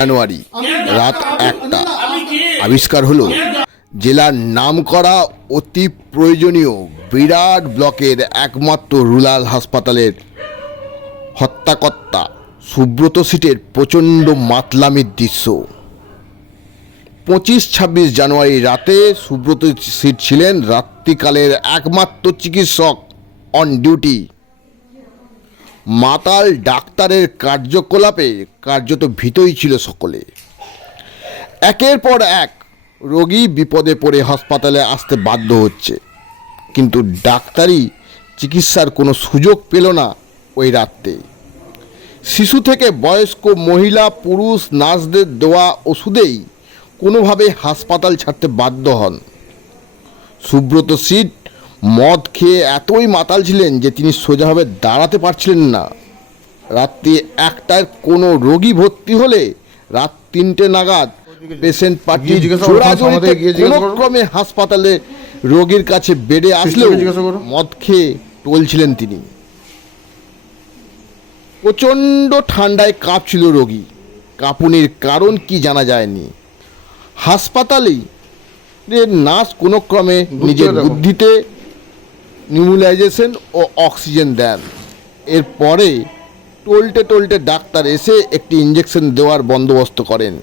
জানুয়ারি রাত একটা। আবিষ্কার হলো জেলার নামকরা অতি প্রয়োজনীয় বিরাট ব্লকের একমাত্র রুরাল হাসপাতালের হত্যাকর্তা সুব্রত সিটের প্রচণ্ড মাতলামির দৃশ্য। পঁচিশ ছাব্বিশ জানুয়ারি রাতে সুব্রত সিট ছিলেন রাত্রিকালের একমাত্র চিকিৎসক অন ডিউটি মাতাল ডাক্তারের কার্যকলাপে কার্যত ভীতই ছিল সকলে। একের পর এক রোগী বিপদে পড়ে হাসপাতালে আসতে বাধ্য হচ্ছে। কিন্তু ডাক্তারি চিকিৎসার কোনো সুযোগ পেল না ওই রাত্রে। শিশু থেকে বয়স্ক মহিলা, পুরুষ, নার্সদের দেওয়া ওষুধেই কোনোভাবে হাসপাতাল ছাড়তে বাধ্য হন। সুব্রত সিট মদ খেয়ে এতই মাতাল ছিলেন যে তিনি সোজাভাবে দাঁড়াতে পারছিলেন না। রাত্রি একটায় কোনো রোগী ভর্তি হলে রাত তিনটে নাগাদ পেশেন্ট পার্টি হাসপাতালে রোগীর কাছে বেডে আসলেও মদ খেয়ে টলছিলেন তিনি। প্রচণ্ড ঠান্ডায় কাঁপছিল রোগী। কাঁপুনির কারণ কি জানা যায়নি। হাসপাতালেই নার্স কোনো ক্রমে নিজের বুদ্ধিতে নিউমুলাইজেশন ও অক্সিজেন দেন। এরপরে টলটে টলটে ডাক্তার এসে একটি ইঞ্জেকশন দেওয়ার বন্দোবস্ত করেন।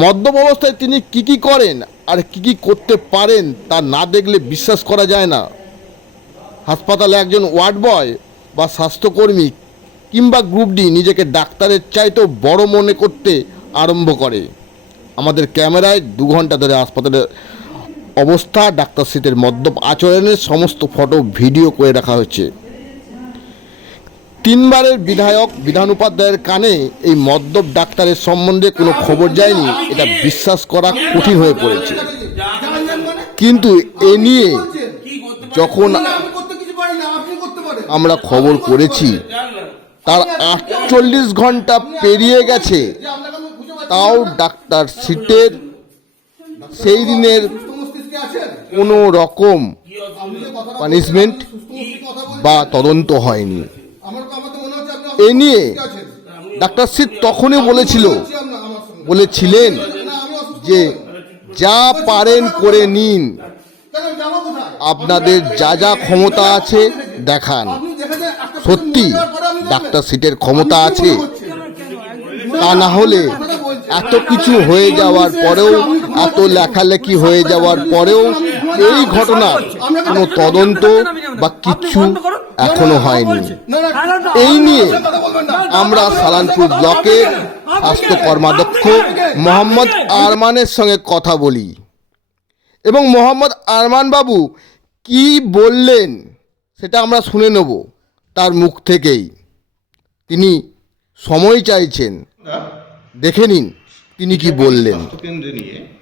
মদ্যপ অবস্থায় তিনি কি কি করেন আর কি কি করতে পারেন তা না দেখলে বিশ্বাস করা যায় না। হাসপাতালে একজন ওয়ার্ড বয় বা স্বাস্থ্যকর্মী কিংবা গ্রুপ ডি নিজেকে ডাক্তারের চাইতেও বড় মনে করতে আরম্ভ করে। আমাদের ক্যামেরায় দু ঘণ্টা ধরে হাসপাতালের অবস্থা, ডাক্তার সিটের মদ্যপ আচরণের সমস্ত ফটো ভিডিও করে রাখা হয়েছে। তিনবারের বিধায়ক বিধান উপাধ্যায়ের কানে এই মদ্যপ ডাক্তারের সম্বন্ধে কোনো খবর যায়নি, এটা বিশ্বাস করা কঠিন হয়ে পড়েছে। কিন্তু এ নিয়ে যখন আমরা খবর করেছি, তার আটচল্লিশ ঘণ্টা পেরিয়ে গেছে, তাও ডাক্তার সিটের সেই দিনের কোনো রকম পানিশমেন্ট বা তদন্ত হয়নি। এ নিয়ে ডাক্তার সিট তখনই বলেছিল বলেছিলেন যে যা পারেন করে নিন। আপনাদের যা যা ক্ষমতা আছে দেখান। সত্যি ডাক্তার সিটের ক্ষমতা আছে। তা না হলে এত কিছু হয়ে যাওয়ার পরেও এত লেখালেখি হয়ে যাওয়ার পরেও এই ঘটনার কোনো তদন্ত বা কিচ্ছু এখনও হয়নি। এই নিয়ে আমরা সালানপুর ব্লকের স্বাস্থ্য কর্মাধ্যক্ষ মোহাম্মদ আরমানের সঙ্গে কথা বলি। এবং মোহাম্মদ আরমান বাবু কি বললেন সেটা আমরা শুনে নেব তার মুখ থেকেই। তিনি সময় চাইছেন। দেখে নিন তিনি কি বললেন। নিয়ে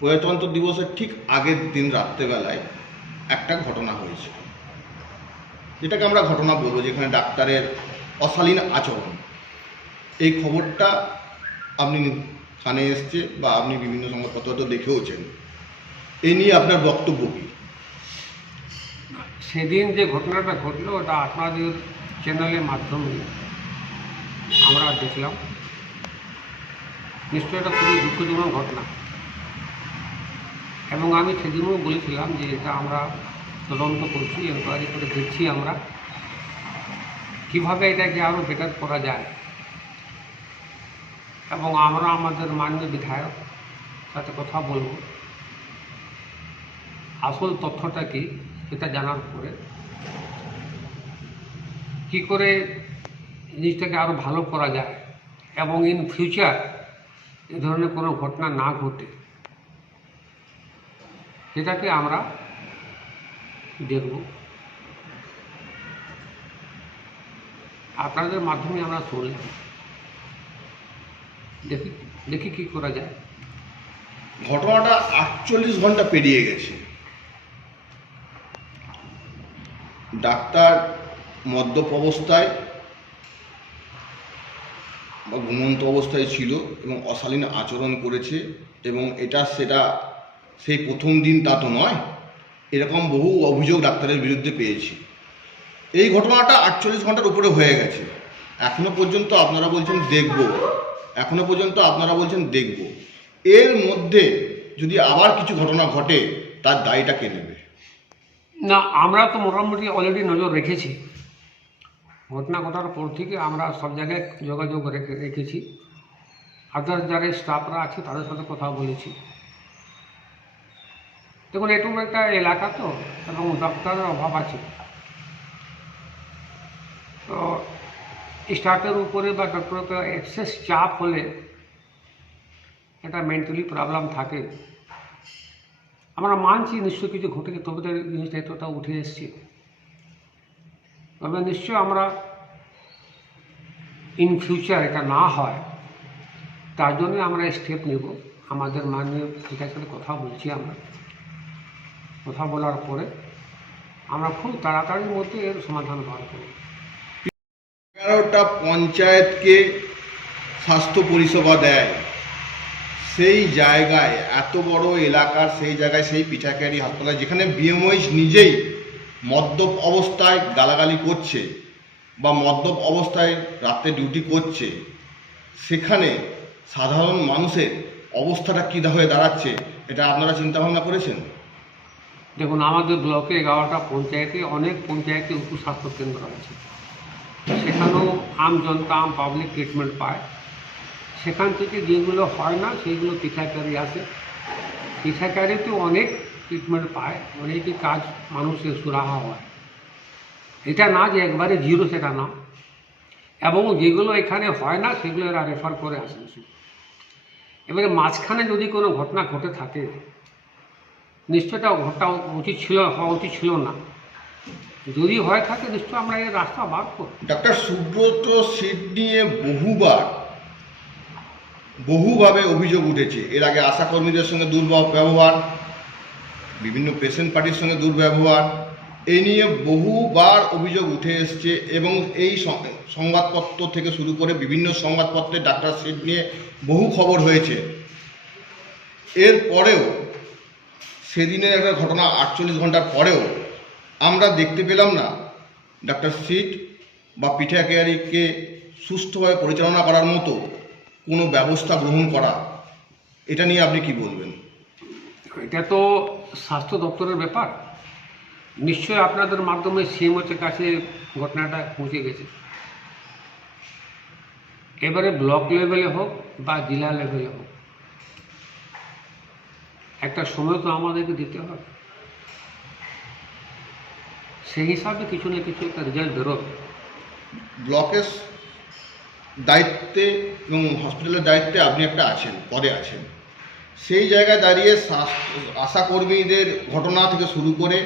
প্রজাতন্ত্র দিবসের ঠিক আগের দিন রাত্রেবেলায় একটা ঘটনা হয়েছে যেটাকে আমরা ঘটনা বলব, যেখানে ডাক্তারের অশালীন আচরণ। এই খবরটা আপনি কানে এসছে বা আপনি বিভিন্ন সংবাদপত্র হয়তো দেখেওছেন। এই নিয়ে আপনার বক্তব্য কী? সেদিন যে ঘটনাটা ঘটলো, ওটা আপনাদের চ্যানেলের মাধ্যমে আমরা দেখলাম। নিশ্চয়ই এটা খুবই দুঃখজনক ঘটনা। এবং আমি সেদিনও বলেছিলাম যে এটা আমরা তদন্ত করছি এনকোয়ারি করে দেখছি আমরা। কীভাবে এটাকে আরও বেটার করা যায়? এবং আমরা আমাদের মাননীয় বিধায়ক সাথে কথা বলব। আসল তথ্যটা কি সেটা জানার পরে কি করে জিনিসটাকে আরও ভালো করা যায় এবং ইন ফিউচার এ ধরনের কোনো ঘটনা না ঘটে। সেটাকে আমরা দেখব। আপনাদের মাধ্যমে আমরা শুনলাম। দেখি দেখি কী করা যায়। ঘটনাটা আটচল্লিশ ঘণ্টা পেরিয়ে গেছে। ডাক্তার মদ্যপ অবস্থায় বা ঘুমন্ত অবস্থায় ছিল এবং অশালীন আচরণ করেছে এবং এটা সেটা সেই প্রথম দিন তা তো নয়। এরকম বহু অভিযোগ ডাক্তারের বিরুদ্ধে পেয়েছি। এই ঘটনাটা আটচল্লিশ ঘণ্টার উপরে হয়ে গেছে। এখনও পর্যন্ত আপনারা বলছেন দেখব। এখনও পর্যন্ত আপনারা বলছেন দেখব। এর মধ্যে যদি আবার কিছু ঘটনা ঘটে, তার দায়টা কে নেবে? না, আমরা তো মোটামুটি অলরেডি নজর রেখেছি। ঘটনা ঘটার পর থেকে আমরা সব জায়গায় যোগাযোগ রেখে, রেখেছি। আদার্স যারা স্টাফরা আছে, তাদের সাথে কথা বলেছি। দেখুন, এটুকু একটা এলাকা তো, এবং ডক্টরের অভাব আছে। তো স্টাফের উপরে বা ডক্টরের এক্সেস চাপ হলে একটা মেন্টালি প্রবলেম থাকে। আমরা মানছি নিশ্চয় কিছু ঘটেছে, তবে তো জিনিসটা এতটা উঠে এসছে। তবে নিশ্চয় আমরা ইন ফিউচার এটা না হয়, তার জন্য আমরা স্টেপ নেব। আমাদের মাননীয় ঠিক আছে কথা বলছি আমরা। কথা বলার পরে আমরা খুব তাড়াতাড়ির মধ্যে এর সমাধান বার করব এগারোটা পঞ্চায়েতকে স্বাস্থ্য পরিষেবা দেয়। সেই জায়গায় এত বড় এলাকার সেই জায়গায় সেই পিঠাকারি হাসপাতাল যেখানে বিএমওইচ নিজেই মদ্যপ অবস্থায় গালাগালি করছে বা মদ্যপ অবস্থায় রাতে ডিউটি করছে, সেখানে সাধারণ মানুষের অবস্থাটা কী হয়ে দাঁড়াচ্ছে, এটা আপনারা চিন্তা ভাবনা করেছেন? দেখুন, আমাদের ব্লকে এগারোটা পঞ্চায়েতে, অনেক পঞ্চায়েতে উপস্বাস্থ্য কেন্দ্র আছে। সেখানেও আম জনতা, আম পাবলিক ট্রিটমেন্ট পায়। সেখান থেকে যেগুলো হয় না, সেইগুলো পিঠাকারি আসে পিঠাকারিতে অনেক ট্রিটমেন্ট পায়, অনেকই কাজ মানুষের সুরাহা হয়। এটা না যে একবারে জিরো, সেটা না। এবং যেগুলো এখানে হয় না, সেগুলো এরা রেফার করে আসেন এবারে মাঝখানে যদি কোনো ঘটনা ঘটে থাকে নিশ্চয়টা ঘটা উচিত ছিল, হওয়া উচিত ছিল না। যদি হয়ে থাকে, নিশ্চয় আমরা এর রাস্তা বার করব। ডাক্তার সুব্রত সিট নিয়ে বহুবার, বহুভাবে অভিযোগ উঠেছে। এর আগে আশাকর্মীদের সঙ্গে দুর্ব্যবহার বিভিন্ন পেশেন্ট পার্টির সঙ্গে দুর্ব্যবহার এই নিয়ে বহুবার অভিযোগ উঠে এসছে এবং এই সংবাদপত্র থেকে শুরু করে বিভিন্ন সংবাদপত্রে ডাক্তার সিট নিয়ে বহু খবর হয়েছে। এর পরেও সেদিনের একটা ঘটনা আটচল্লিশ ঘণ্টার পরেও আমরা দেখতে পেলাম না। ডাক্তার সিট বা পিঠা কেয়ারিকে সুস্থভাবে পরিচালনা করার মতো কোনো ব্যবস্থা গ্রহণ করা, এটা নিয়ে আপনি কি বলবেন? এটা তো স্বাস্থ্য দপ্তরের ব্যাপার। নিশ্চয় আপনাদের মাধ্যমে সিএমওর কাছে ঘটনাটা পৌঁছে গেছে। এবারে ব্লক লেভেলে হোক বা জেলা লেভেলে হোক একটা সময় তো আমাদেরকে দিতে হবে। সেই হিসাবে কিছু না কিছু একটা রেজাল্ট বেরোবে। ব্লকের দায়িত্বে এবং হসপিটালের দায়িত্বে আপনি একটা আছেন, পদে আছেন। সেই জায়গায় দাঁড়িয়ে আশাকর্মীদের ঘটনা থেকে শুরু করে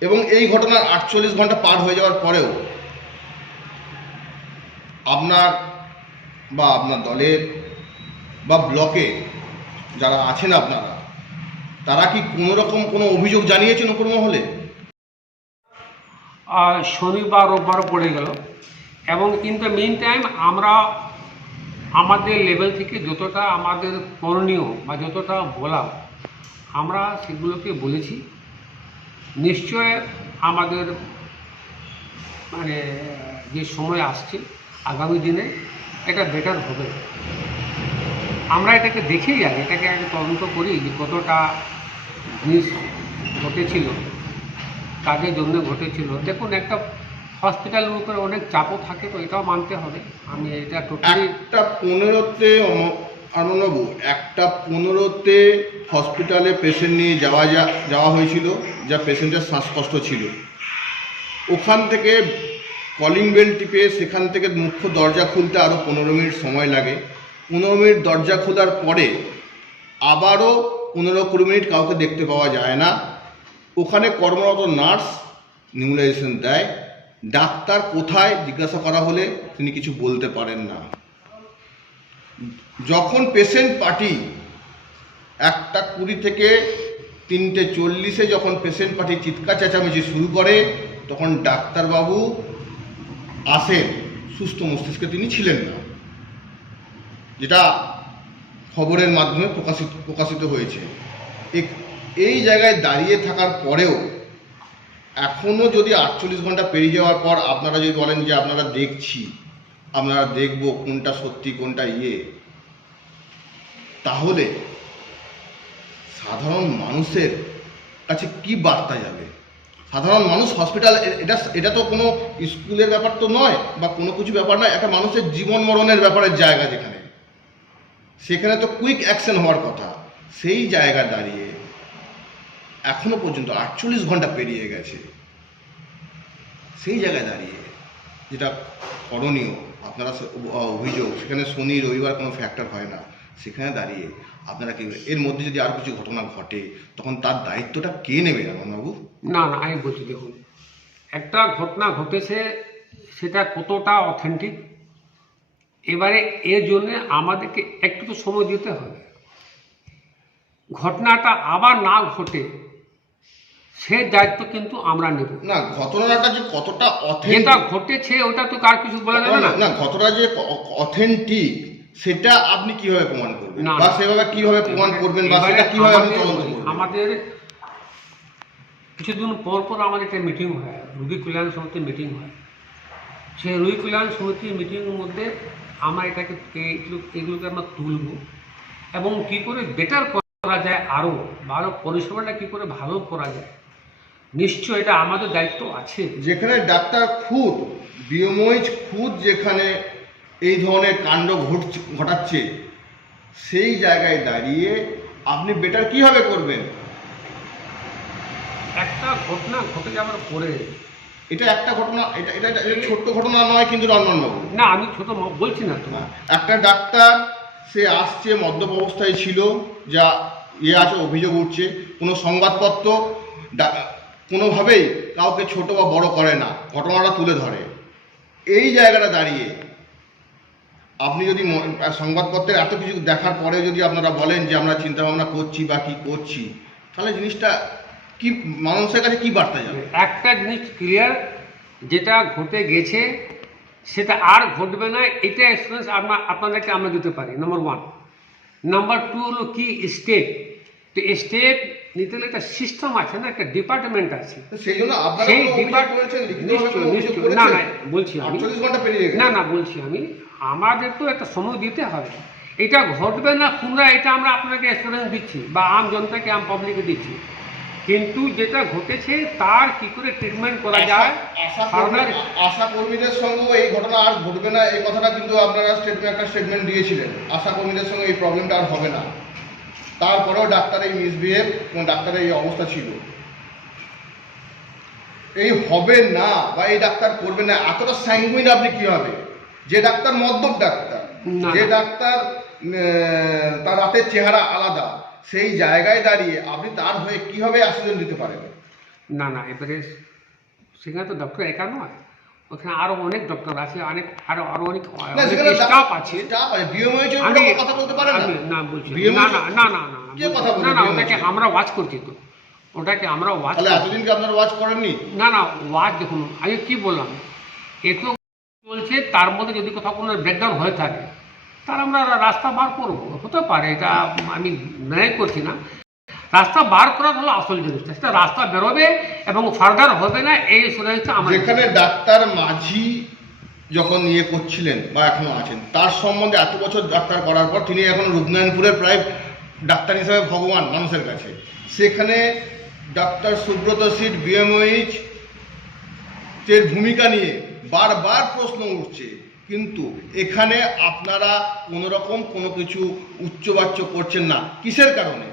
এবং এই ঘটনার আটচল্লিশ ঘণ্টা পার হয়ে যাওয়ার পরেও আপনার বা আপনার দলের বা ব্লকে যারা আছেন আপনারা তারা কি কোনো রকম কোনো অভিযোগ জানিয়েছেন ওপর মহলে শনিবার, রোববার পড়ে গেল। এবং ইন দ্য মেইন টাইম আমরা আমাদের লেভেল থেকে যতটা আমাদের করণীয় বা যতটা বলা আমরা সেগুলোকে বলেছি। নিশ্চয় আমাদের মানে যে সময় আসছে, আগামী দিনে এটা বেটার হবে। আমরা এটাকে দেখেই আগে, এটাকে আগে তদন্ত করি যে কতটা জিনিস ঘটেছিল কাজের জন্য ঘটেছিল। দেখুন, একটা হসপিটালের উপরে অনেক চাপও থাকে, তো এটাও মানতে হবে। আমি এটা টোটালি একটা পনেরোতে আনন্দবাবু একটা পনেরোতে হসপিটালে পেশেন্ট নিয়ে যাওয়া যা, যাওয়া হয়েছিল, যা পেশেন্টের শ্বাসকষ্ট ছিল। ওখান থেকে কলিং বেল টিপে সেখান থেকে মুখ্য দরজা খুলতে আরও পনেরো মিনিট সময় লাগে। পনেরো মিনিট দরজা খোলার পরে আবারও পনেরো কুড়ি মিনিট কাউকে দেখতে পাওয়া যায় না। ওখানে কর্মরত নার্স নিউলাইজেশন দেয়। ডাক্তার কোথায় জিজ্ঞাসা করা হলে তিনি কিছু বলতে পারেন না। যখন পেশেন্ট পার্টি একটা কুড়ি থেকে তিনটে চল্লিশে যখন পেশেন্ট পার্টি চিৎকার চেঁচামেচি শুরু করে, তখন ডাক্তারবাবু আসেন। সুস্থ মস্তিষ্কে তিনি ছিলেন না। যেটা খবরের মাধ্যমে প্রকাশিত প্রকাশিত হয়েছে। এই জায়গায় দাঁড়িয়ে থাকার পরেও এখনও যদি আটচল্লিশ ঘণ্টা পেরিয়ে যাওয়ার পর আপনারা যদি বলেন যে আপনারা দেখছি, আপনারা দেখব কোনটা সত্যি, কোনটা ইয়ে তাহলে সাধারণ মানুষের কাছে কি বার্তা যাবে? সাধারণ মানুষ হসপিটাল এটা এটা তো কোনো স্কুলের ব্যাপার তো নয় বা কোনো কিছু ব্যাপার নয়, একটা মানুষের জীবন মরণের ব্যাপারের জায়গা যেখানে। সেখানে তো কুইক অ্যাকশন হওয়ার কথা। সেই জায়গা দাঁড়িয়ে এখনও পর্যন্ত আটচল্লিশ ঘণ্টা পেরিয়ে গেছে। সেই জায়গায় দাঁড়িয়ে যেটা করণীয়, আপনারা অভিযোগ, সেখানে শনি, রবিবার কোনো ফ্যাক্টর হয় না। সেখানে দাঁড়িয়ে আপনারা কি, এর মধ্যে যদি আর কিছু ঘটনা ঘটে, তখন তার দায়িত্বটা কে নেবে রমনবাবু না না, আমি বলছি দেখুন, একটা ঘটনা ঘটেছে, সেটা কতটা অথেন্টিক এবারে এর জন্য আমাদেরকে একটু তো সময় দিতে হবে। ঘটনাটা আবার না ঘটে সে দায়িত্ব কিন্তু আমরা নেব। না ঘটনাটা যে কতটা যেটা ঘটেছে ওটা তো কার কিছু বলা যাবে না। না ঘটনা যে অথেন্টিক সেটা আপনি কীভাবে প্রমাণ করবেন? বা। সেভাবে কীভাবে প্রমাণ করবেন বা সেটা কীভাবে আপনি আমাদের- তদন্ত করবেন? আমাদের কিছুদিন পর পর আমাদের একটা মিটিং হয় রুগী কল্যাণ সমিতির মিটিং হয়। সেই রুগী কল্যাণ সমিতির মিটিংয়ের মধ্যে আমরা এটাকে এগুলো এগুলোকে আমরা তুলব। এবং কি করে বেটার করা যায় আরও ভালো পরিষেবাটা কী করে ভালো করা যায় নিশ্চয় এটা আমাদের দায়িত্ব আছে। যেখানে ডাক্তার খুদ বিয়মইজ খুদ যেখানে এই ধরনের কাণ্ড ঘটছে ঘটাচ্ছে সেই জায়গায় দাঁড়িয়ে আপনি বেটার কীভাবে করবেন? একটা ঘটনা ঘটে যাওয়ার পরে এটা একটা ঘটনা এটা এটা এটা ছোট্ট ঘটনা নয় কিন্তু রণবাবু না আমি ছোট বলছি না তোমার একটা ডাক্তার সে আসছে মদ্যপ অবস্থায় ছিল যা ইয়ে আছে অভিযোগ উঠছে কোনো সংবাদপত্র কোনোভাবেই কাউকে ছোট বা বড় করে না ঘটনাটা তুলে ধরে। এই জায়গাটা দাঁড়িয়ে আপনি যদি সংবাদপত্রের এত কিছু দেখার পরে যদি আপনারা বলেন যে আমরা চিন্তা ভাবনা করছি বা কি করছি তাহলে জিনিসটা কি মানুষের কাছে কি বার্তা যাবে? একটা জিনিস ক্লিয়ার যেটা ঘটে গেছে সেটা আর ঘটবে না এটা এক্সপিরিয়েন্স আমরা আপনাদেরকে আমরা দিতে পারি। নাম্বার ওয়ান নাম্বার টু হলো কি? স্টেপ তো স্টেপ নিতে হলে একটা সিস্টেম আছে না একটা ডিপার্টমেন্ট আছে। সেই জন্য সেই কোনো অভিযোগ ডিপার্ট- করেছেন? লিখিতভাবে কোনো নিশ্চয়, অভিযোগ নিশ্চয়। না, না, বলছি আমি। না না বলছি আমি। আমাদের তো একটা সময় দিতে হবে। এটা ঘটবে না তোমরা এটা আমরা আপনাকে এক্সপিরিয়েন্স দিচ্ছি বা আম জনতাকে আম পাবলিকে দিচ্ছি। কিন্তু যেটা ঘটেছে তার কি করে ট্রিটমেন্ট করা যায়? আশা কর্মীদের সঙ্গেও এই ঘটনা আর ঘটবে না। এই কথাটা কিন্তু আপনারা স্টেটমেন্ট একটা স্টেটমেন্ট দিয়েছিলেন। আশা কর্মীদের সঙ্গে এই প্রবলেমটা আর হবে না। তারপরেও ডাক্তার এই মিসবিহেভ এবং ডাক্তারের এই অবস্থা ছিল। এই হবে না বা এই ডাক্তার করবে না এতটা স্যাঙ্গুইন আপনি কীভাবে যে ডাক্তার মদ্যপ ডাক্তার। যে ডাক্তার তার রাতের চেহারা আলাদা। সেই জায়গায় দাঁড়িয়ে আপনি তার হয়ে কীভাবে আশ্বাসন দিতে পারেন? না না এবারে সেখানে তো ডক্টর একা নয়। ওখানে আরও অনেক ডক্টর আছে অনেক আরও আরও অনেক স্টাফ আছে। আমি কথা বলতে পারেন না? বলছি না। না না না না কে না। ওটাকে আমরা ওয়াচ করছি তো। ওটাকে আমরা ওয়াচ তাহলে এতদিনকে আপনারা ওয়াচ করেননি? না না ওয়াচ দেখুন আমি কি বললাম? এ তো চলছে তার মধ্যে যদি কোথাও কোনো ব্রেকডাউন হয়ে থাকে তার আমরা রাস্তা বার করব। হতে পারে এটা আমি ন্যায় করছি না। রাস্তা বার করা হলো আসল জিনিসটা। সেটা রাস্তা বেরোবে এবং ফার্দার হবে না, এই সুনিশ্চিত আমরা যেখানে ডাক্তার মাঝি যখন ইয়ে করছিলেন বা এখনও আছেন, তার সম্বন্ধে এত বছর ডাক্তার করার পর তিনি এখন রূপনারায়ণপুরের প্রায় ডাক্তার হিসেবে ভগবান মানুষের কাছে। সেখানে ডাক্তার সুব্রত সিট বিএমওইচ এর ভূমিকা নিয়ে বারবার প্রশ্ন উঠছে। কিন্তু এখানে আপনারা কোনো রকম কোনো কিছু উচ্চবাচ্য করছেন না। কিসের কারণে?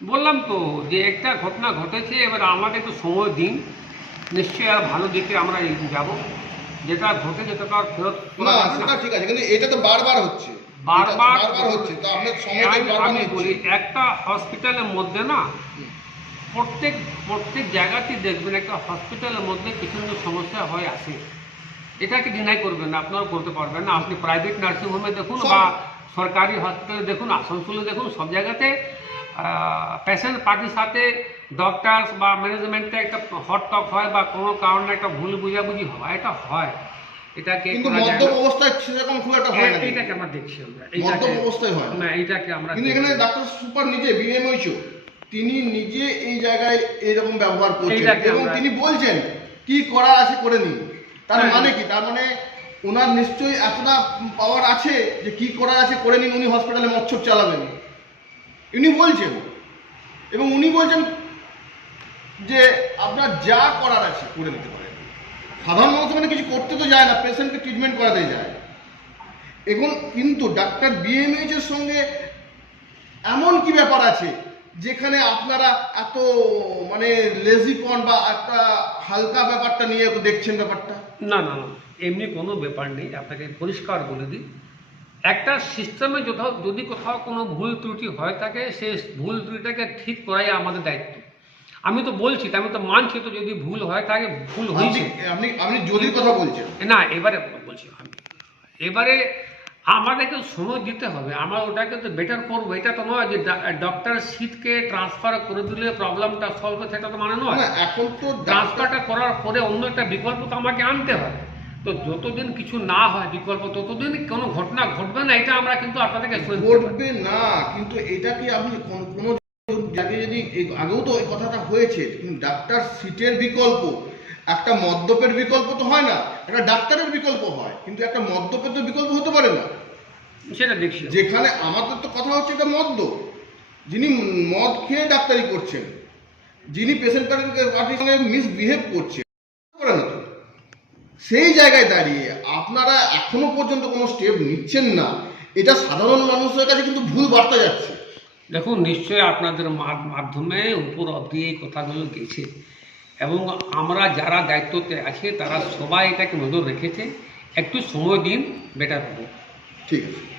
বললাম তো যে একটা ঘটনা ঘটেছে এবার আমাদের একটু সময় দিন। নিশ্চয়ই আর ভালো দিকে আমরা যাব। যেটা ঘটে যেটা তো আর ফেরত না সেটা ঠিক আছে কিন্তু এটা তো বারবার হচ্ছে। বারবার বারবার হচ্ছে তো আপনার সময়টা আমি-। বলি একটা হসপিটালের মধ্যে না প্রত্যেক প্রত্যেক জায়গাতেই দেখবেন একটা হসপিটালের মধ্যে কিছু কিছু সমস্যা হয় আসে। এটাকে ডিনাই করবেন না আপনারা করতে পারবেন না। আপনি প্রাইভেট নার্সিংহোমে দেখুন বা সরকারি হসপিটালে দেখুন আসানসোলে দেখুন সব জায়গাতে পেশেন্ট পার্টির সাথে ডক্টরস বা ম্যানেজমেন্টে একটা হট টক হয় বা কোনো কারণে একটা ভুল বুঝাবুঝি হয় এটা হয়। এটাকে করা। অবস্থায় সেরকম খুব একটা হয় না হ্যাঁ, এইটাকে আমরা দেখছি আমরা মদ্যপ অবস্থায় হয়। না এইটাকে আমরা কিন্তু এখানে ডাক্তার সুপার নিজে বিএমওইচও তিনি নিজে এই জায়গায় এইরকম ব্যবহার করছেন এবং তিনি বলছেন কি করার আছে করে নিন। তার হ্যাঁ। মানে কি? তার মানে ওনার নিশ্চয়ই এতটা পাওয়ার আছে যে কি করার আছে করে নিন উনি হসপিটালে মচ্ছর চালাবেন। উনি বলছেন এবং উনি বলছেন যে আপনার যা করার আছে করে নিতে পারেন। সাধারণ মানুষ মানে কিছু করতে তো যায় না পেশেন্টকে ট্রিটমেন্ট করাতে যায়। এখন কিন্তু ডাক্তার বিএমএইচ এর সঙ্গে এমন কি ব্যাপার আছে যেখানে আপনারা এত মানে লেজিপন বা একটা হালকা ব্যাপারটা নিয়ে দেখছেন ব্যাপারটা? না না না এমনি কোনো ব্যাপার নেই। আপনাকে পরিষ্কার বলে দিই। একটা সিস্টেমে কোথাও যদি কোথাও কোনো ভুল ত্রুটি হয় থাকে সে ভুল ত্রুটিটাকে ঠিক করাই আমাদের দায়িত্ব। আমি তো বলছি আমি তো মানছি তো যদি ভুল হয় থাকে ভুল হয়েছে। আপনি আপনি যদি কথা বলছেন। না এবারে বলছি আমি। এবারে আমাদেরকে সময় দিতে হবে। আমরা ওটাকে তো বেটার করব। এটা তো নয় যে ডক্টর সিটকে ট্রান্সফার করে দিলে প্রবলেমটা সলভ সেটা তো মানে নয়। এখন তো ট্রান্সফারটা করার পরে অন্য একটা বিকল্প তো আমাকে আনতে হবে। তো যতদিন কিছু না হয় বিকল্প ততদিন কোনো ঘটনা ঘটবে না এটা আমরা কিন্তু আপনাদেরকে ঘটবে না কিন্তু এটা কি আপনি কোনো জায়গায় যদি আগেও তো এই কথাটা হয়েছে ডাক্তার সিটের বিকল্প একটা মদ্যপের বিকল্প তো হয় না একটা ডাক্তারের বিকল্প হয় কিন্তু একটা মদ্যপের তো বিকল্প হতে পারে না। সেটা দেখছি যেখানে আমাদের তো কথা হচ্ছে এটা মদ্য। যিনি মদ খেয়ে ডাক্তারি করছেন যিনি পেশেন্ট পার্টির সঙ্গে মিসবিহেভ করছেন করে না সেই জায়গায় দাঁড়িয়ে আপনারা এখনও পর্যন্ত কোনো স্টেপ নিচ্ছেন না। এটা সাধারণ মানুষের কাছে কিন্তু ভুল বার্তা যাচ্ছে। দেখুন নিশ্চয়ই আপনাদের মাধ্যমে উপর অব্দি এই কথাগুলো গেছে। এবং আমরা যারা দায়িত্বতে আছে, তারা সবাই এটাকে নজর রেখেছে, একটু সময় দিন বেটার হবে। ঠিক আছে।